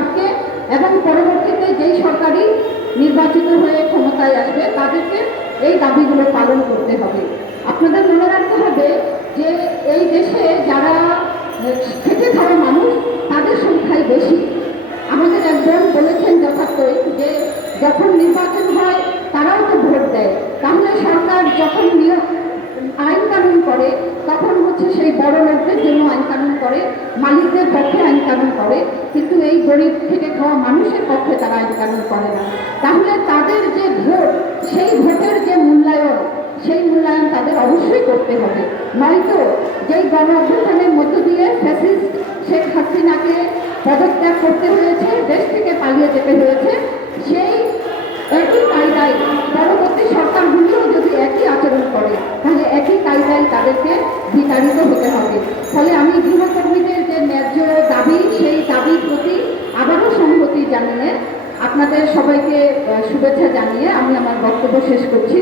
সরকারকে এবং পরবর্তীতে যেই সরকারই নির্বাচিত হয়ে ক্ষমতায় আসবে তাদেরকে এই দাবিগুলো পালন করতে হবে। আপনাদের মনে রাখতে হবে যে এই দেশে যারা খেটে খাওয়া মানুষ তাদের সংখ্যাই বেশি। আমাদের একজন বলেছেন যথার্থই যে যখন নির্বাচন হয় তারাও তো ভোট দেয়, তাহলে সরকার যখন আইন কানুন করে তখন হচ্ছে সেই বড় লোকদের জন্য আইন কানুন করে, মালিকদের পক্ষে আইন কানুন করে, কিন্তু এই গরিব থেকে খাওয়া মানুষের পক্ষে তারা আইন কানুন করে না। তাহলে তাদের যে ভোট, সেই ভোটের যে মূল্যায়ন, সেই মূল্যায়ন তাদের অবশ্যই করতে হবে। নয়তো যেই গণ অভ্যুত্থানের মধ্য দিয়ে ফ্যাসিস্ট শেখ হাসিনাকে পদত্যাগ করতে হয়েছে, দেশ থেকে পালিয়ে যেতে হয়েছে, সেই একই কায়দায় পরবর্তী সরকারগুলিও যদি একই আচরণ করে তাহলে একই কায়দায় তাদেরকে বিতাড়িত হতে হবে। ফলে আমি গৃহকর্মীদের যে ন্যায্য দাবি, সেই দাবির প্রতি আবারও সংহতি জানিয়ে আপনাদের সবাইকে শুভেচ্ছা জানিয়ে আমি আমার বক্তব্য শেষ করছি।